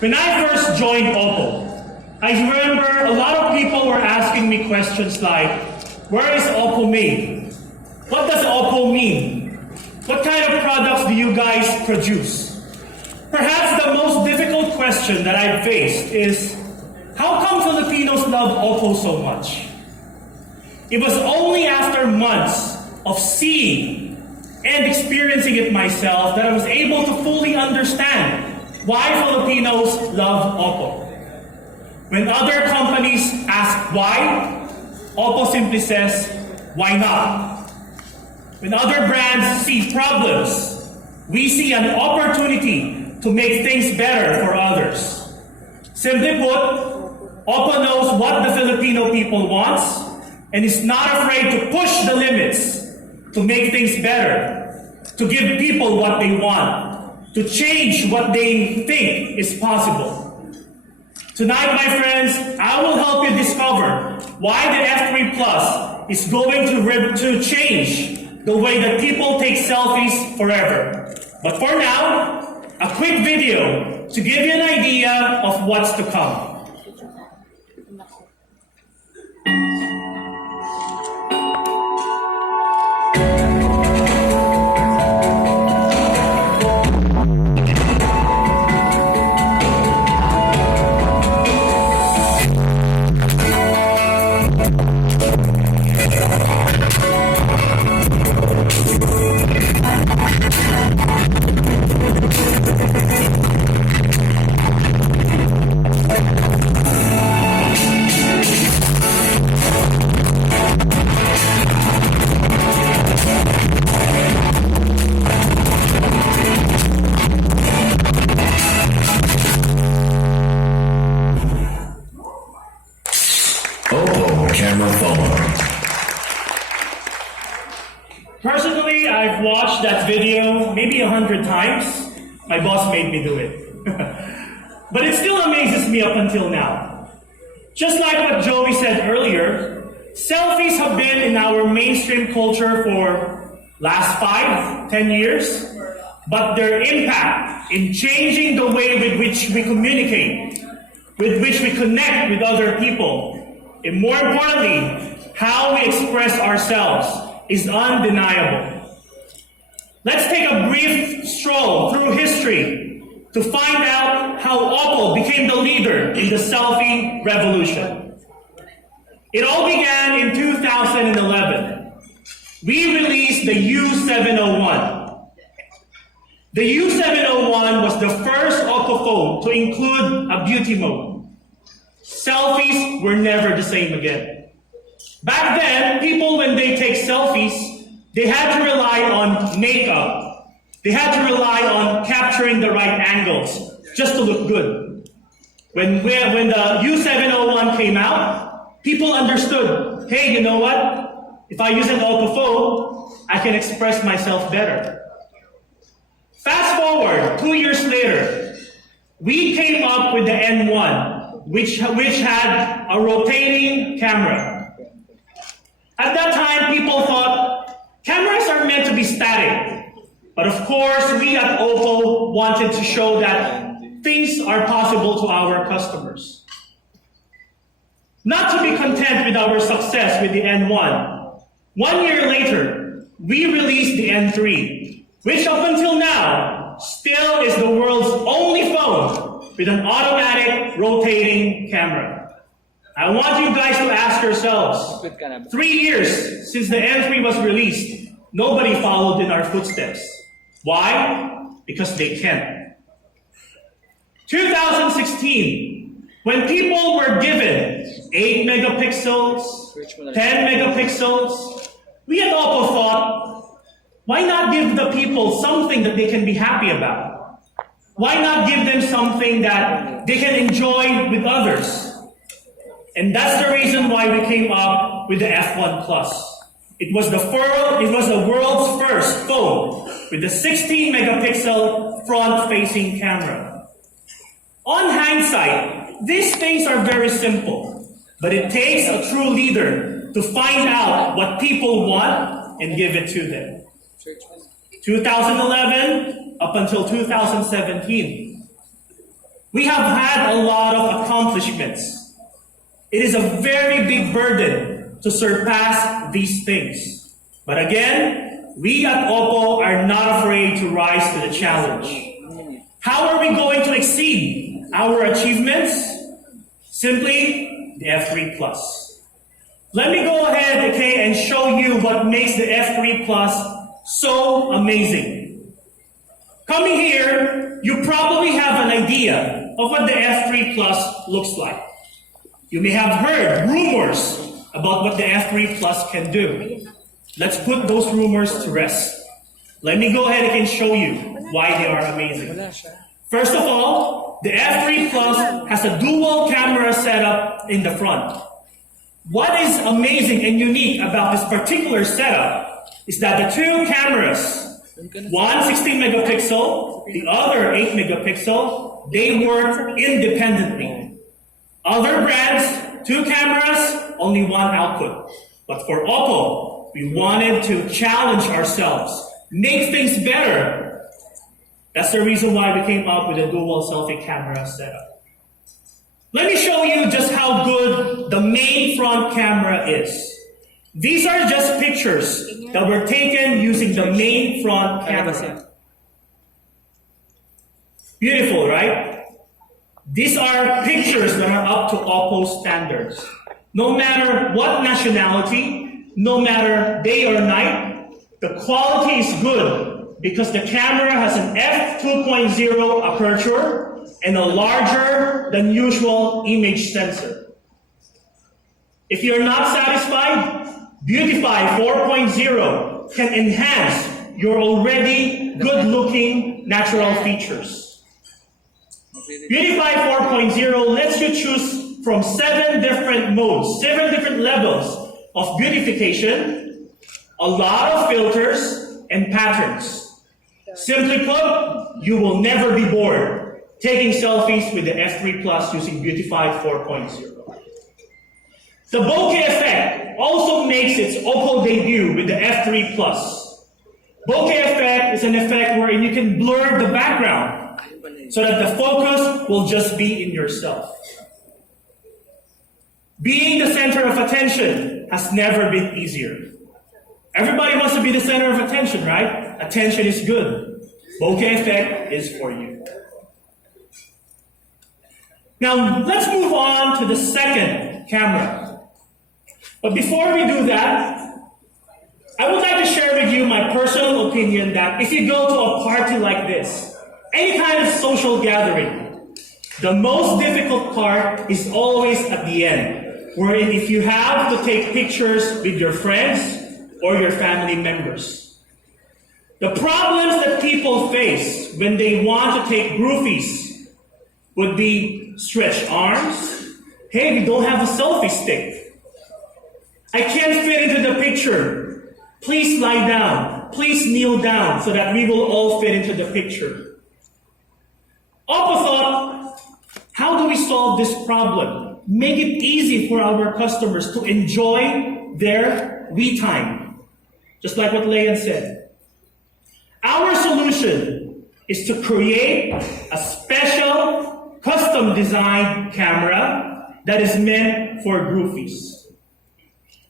When I first joined OPPO, I remember a lot of people were asking me questions like, where is OPPO made? What does OPPO mean? What kind of products do you guys produce? Perhaps the most difficult question that I've faced is, how come Filipinos love OPPO so much? It was only after months of seeing and experiencing it myself that I was able to fully understand why Filipinos love OPPO. When other companies ask why, OPPO simply says, why not? When other brands see problems, we see an opportunity to make things better for others. Simply put, OPPO knows what the Filipino people wants and is not afraid to push the limits to make things better, to give people what they want, to change what they think is possible. Tonight, my friends, I will help you discover why the F3 Plus is going to change the way that people take selfies forever. But for now, a quick video to give you an idea of what's to come. OPPO camera phone. Personally, I've watched that video maybe 100 times. My boss made me do it. But it still amazes me up until now. Just like what Joey said earlier, selfies have been in our mainstream culture for last 5-10 years, but their impact in changing the way with which we communicate, with which we connect with other people, and more importantly, how we express ourselves is undeniable. Let's take a brief stroll through history to find out how OPPO became the leader in the selfie revolution. It all began in 2011. We released the U701. The U701 was the first OPPO phone to include a beauty mode. Selfies were never the same again. Back then, people, when they take selfies, they had to rely on makeup. They had to rely on capturing the right angles just to look good. When the U701 came out, people understood, hey, you know what? If I use an OPPO phone, I can express myself better. Fast forward 2 years later, we came up with the N1, which had a rotating camera. At that time, people thought cameras are meant to be static. But of course, we at OPPO wanted to show that things are possible to our customers. Not to be content with our success with the N1, 1 year later, we released the N3, which up until now still is the world's only phone with an automatic rotating camera. I want you guys to ask yourselves, 3 years since the N3 was released, nobody followed in our footsteps. Why? Because they can't. 2016, when people were given 8 megapixels, 10 megapixels, we at OPPO thought, why not give the people something that they can be happy about? Why not give them something that they can enjoy with others? And that's the reason why we came up with the F1 Plus. It was the world's first phone with a 16 megapixel front-facing camera. On hindsight, these things are very simple, but it takes a true leader to find out what people want and give it to them. 2011 up until 2017. We have had a lot of accomplishments. It is a very big burden to surpass these things. But again, we at OPPO are not afraid to rise to the challenge. How are we going to exceed our achievements? Simply the F3 Plus. Let me go ahead, okay, and show you what makes the F3 Plus so amazing. Coming here, you probably have an idea of what the F3 Plus looks like. You may have heard rumors about what the F3 Plus can do. Let's put those rumors to rest. Let me go ahead and show you why they are amazing. First of all, the F3 Plus has a dual camera setup in the front. What is amazing and unique about this particular setup is that the two cameras, one 16 megapixel, the other 8 megapixel, they work independently. Other brands, two cameras, only one output. But for OPPO, we wanted to challenge ourselves, make things better. That's the reason why we came up with a dual selfie camera setup. Let me show you just how good the main front camera is. These are just pictures that were taken using the main front camera. Beautiful, right? These are pictures that are up to OPPO standards. No matter what nationality, no matter day or night, the quality is good because the camera has an f2.0 aperture and a larger than usual image sensor. If you're not satisfied, Beautify 4.0 can enhance your already good-looking natural features. Beautify 4.0 lets you choose from 7 different modes, 7 different levels of beautification, a lot of filters, and patterns. Simply put, you will never be bored taking selfies with the F3 Plus using Beautify 4.0. The bokeh effect also makes its OPPO debut with the F3 Plus. Bokeh effect is an effect wherein you can blur the background so that the focus will just be in yourself. Being the center of attention has never been easier. Everybody wants to be the center of attention, right? Attention is good. Bokeh effect is for you. Now, let's move on to the second camera. But before we do that, I would like to share with you my personal opinion that if you go to a party like this, any kind of social gathering, the most difficult part is always at the end, wherein if you have to take pictures with your friends or your family members. The problems that people face when they want to take groupies would be stretched arms. Hey, we don't have a selfie stick. I can't fit into the picture. Please lie down. Please kneel down so that we will all fit into the picture. OPPO thought, how do we solve this problem? Make it easy for our customers to enjoy their we time. Just like what Leon said. Our solution is to create a special custom designed camera that is meant for groupies.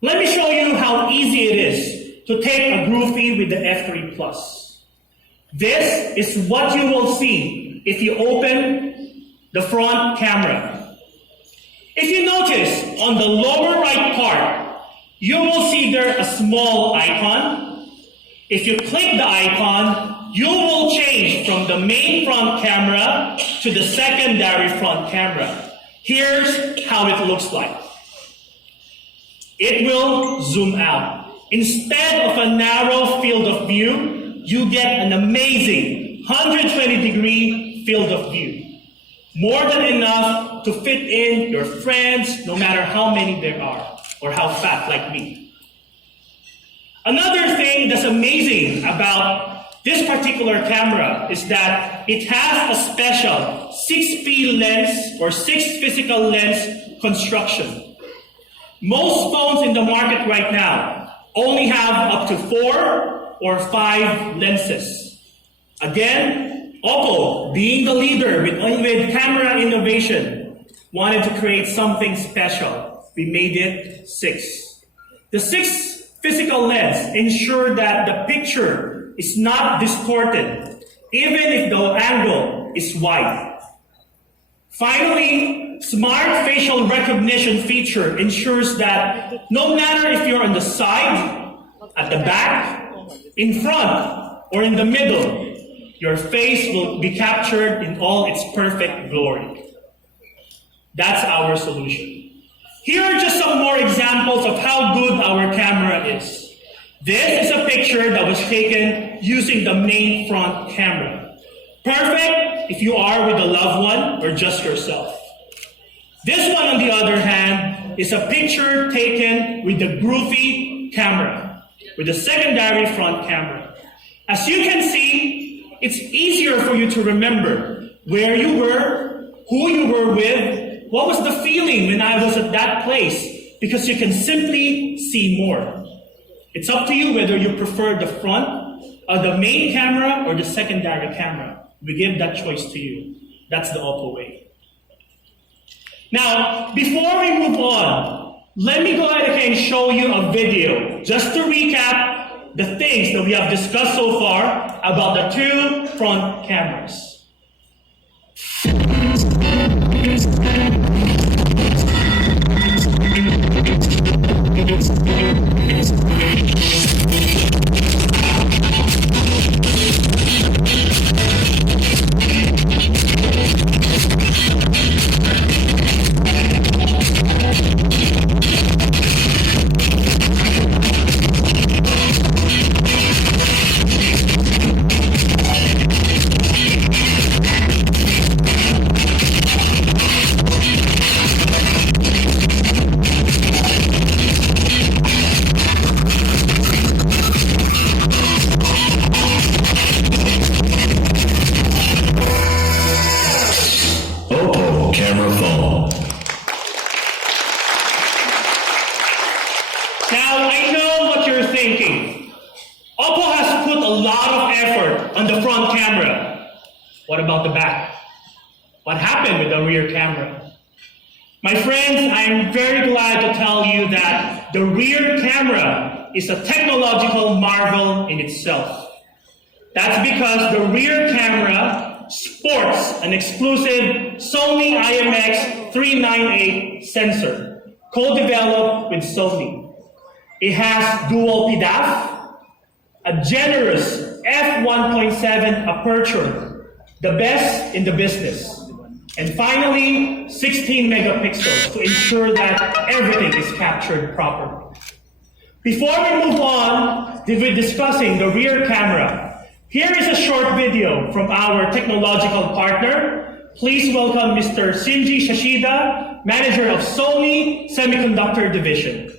Let me show you how easy it is to take a groupie with the F3 Plus. This is what you will see if you open the front camera. If you notice on the lower right part, you will see there a small icon. If you click the icon, you will change from the main front camera to the secondary front camera. Here's how it looks like. It will zoom out. Instead of a narrow field of view, you get an amazing 120-degree field of view. More than enough to fit in your friends, no matter how many there are, or how fat like me. Another thing that's amazing about this particular camera is that it has a special 6P lens or 6 physical lens construction. Most phones in the market right now only have up to 4 or 5 lenses. Again, OPPO, being the leader with camera innovation, wanted to create something special. We made it 6. The 6 physical lens ensure that the picture is not distorted, even if the angle is wide. Finally, smart facial recognition feature ensures that no matter if you're on the side, at the back, in front, or in the middle, your face will be captured in all its perfect glory. That's our solution. Here are just some more examples of how good our camera is. This is a picture that was taken using the main front camera. Perfect if you are with a loved one or just yourself. This one, on the other hand, is a picture taken with the Groovy camera, with the secondary front camera. As you can see, it's easier for you to remember where you were, who you were with, what was the feeling when I was at that place, because you can simply see more. It's up to you whether you prefer the front, the main camera, or the secondary camera. We give that choice to you. That's the OPPO way. Now, before we move on, let me go ahead and show you a video just to recap the things that we have discussed so far about the 2 front cameras. Now, I know what you're thinking. OPPO has put a lot of effort on the front camera. What about the back? What happened with the rear camera? My friends, I'm very glad to tell you that the rear camera is a technological marvel in itself. That's because the rear camera sports an exclusive Sony IMX398 sensor, co-developed with Sony. It has dual PDAF, a generous f1.7 aperture, the best in the business. And finally, 16 megapixels to ensure that everything is captured properly. Before we move on with discussing the rear camera, here is a short video from our technological partner. Please welcome Mr. Shinji Shishida, Manager of Sony Semiconductor Division.